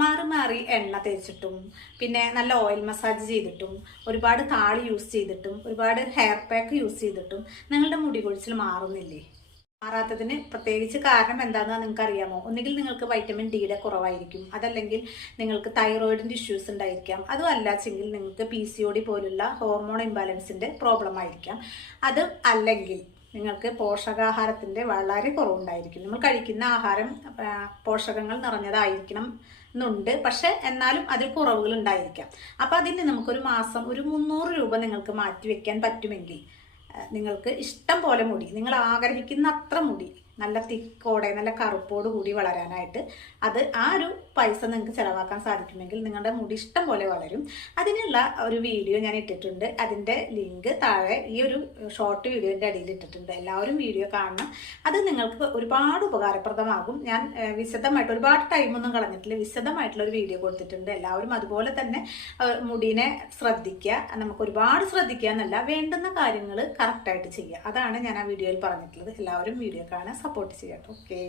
മാറി മാറി എണ്ണ തേച്ചിട്ടും പിന്നെ നല്ല ഓയിൽ മസാജ് ചെയ്തിട്ടും ഒരുപാട് താളി യൂസ് ചെയ്തിട്ടും ഒരുപാട് ഹെയർ പാക്ക് യൂസ് ചെയ്തിട്ടും നിങ്ങളുടെ മുടി കൊഴിച്ചിൽ മാറുന്നില്ലേ? മാറാത്തതിന് പ്രത്യേകിച്ച് കാരണം എന്താണെന്ന് നിങ്ങൾക്ക് അറിയാമോ ഒന്നുകിൽ നിങ്ങൾക്ക് വൈറ്റമിൻ ഡിയുടെ കുറവായിരിക്കും. അതല്ലെങ്കിൽ നിങ്ങൾക്ക് തൈറോയിഡിന്റെ ഇഷ്യൂസ് ഉണ്ടായിരിക്കാം. അതും അല്ലാച്ചെങ്കിൽ നിങ്ങൾക്ക് പി സി ഒ ഡി പോലുള്ള ഹോർമോൺ ഇംബാലൻസിന്റെ പ്രോബ്ലം ആയിരിക്കാം. അത് അല്ലെങ്കിൽ നിങ്ങൾക്ക് പോഷകാഹാരത്തിന്റെ വളരെ കുറവുണ്ടായിരിക്കും. നമ്മൾ കഴിക്കുന്ന ആഹാരം പോഷകങ്ങൾ നിറഞ്ഞതായിരിക്കണം. എന്നുണ്ട് പക്ഷെ എന്നാലും അതിൽ കുറവുകൾ ഉണ്ടായിരിക്കാം അപ്പൊ അതിന് നമുക്കൊരു മാസം ഒരു മുന്നൂറ് രൂപ നിങ്ങൾക്ക് മാറ്റി വെക്കാൻ പറ്റുമെങ്കിൽ നിങ്ങൾക്ക് ഇഷ്ടം പോലെ മുടി നിങ്ങൾ ആഗ്രഹിക്കുന്ന അത്ര മുടി നല്ല തിക്കോടെ നല്ല കറുപ്പോട് കൂടി വളരാനായിട്ട് അത് ആ ഒരു പൈസ നിങ്ങൾക്ക് ചിലവാക്കാൻ സാധിക്കുമെങ്കിൽ നിങ്ങളുടെ മുടി ഇഷ്ടം പോലെ വളരും. അതിനുള്ള ഒരു വീഡിയോ ഞാൻ ഇട്ടിട്ടുണ്ട്. അതിന്റെ ലിങ്ക് താഴെ ഈ ഒരു ഷോർട്ട് വീഡിയോന്റെ അടിയിൽ ഇട്ടിട്ടുണ്ട്. എല്ലാവരും വീഡിയോ കാണണം. അത് നിങ്ങൾക്ക് ഒരുപാട് ഉപകാരപ്രദമാകും. ഞാൻ വിശദമായിട്ട് ഒരുപാട് ടൈമൊന്നും കളഞ്ഞിട്ടില്ല. വിശദമായിട്ടുള്ള ഒരു വീഡിയോ കൊടുത്തിട്ടുണ്ട്. എല്ലാവരും അതുപോലെ തന്നെ മുടിനെ ശ്രദ്ധിക്കുക. നമുക്ക് ഒരുപാട് ശ്രദ്ധിക്കുക എന്നല്ല വേണ്ടുന്ന കാര്യങ്ങൾ കറക്റ്റായിട്ട് ചെയ്യുക. അതാണ് ഞാൻ ആ വീഡിയോയിൽ പറഞ്ഞിട്ടുള്ളത്. എല്ലാവരും വീഡിയോ കാണാൻ സപ്പോർട്ട് ചെയ്യാം ഓക്കെ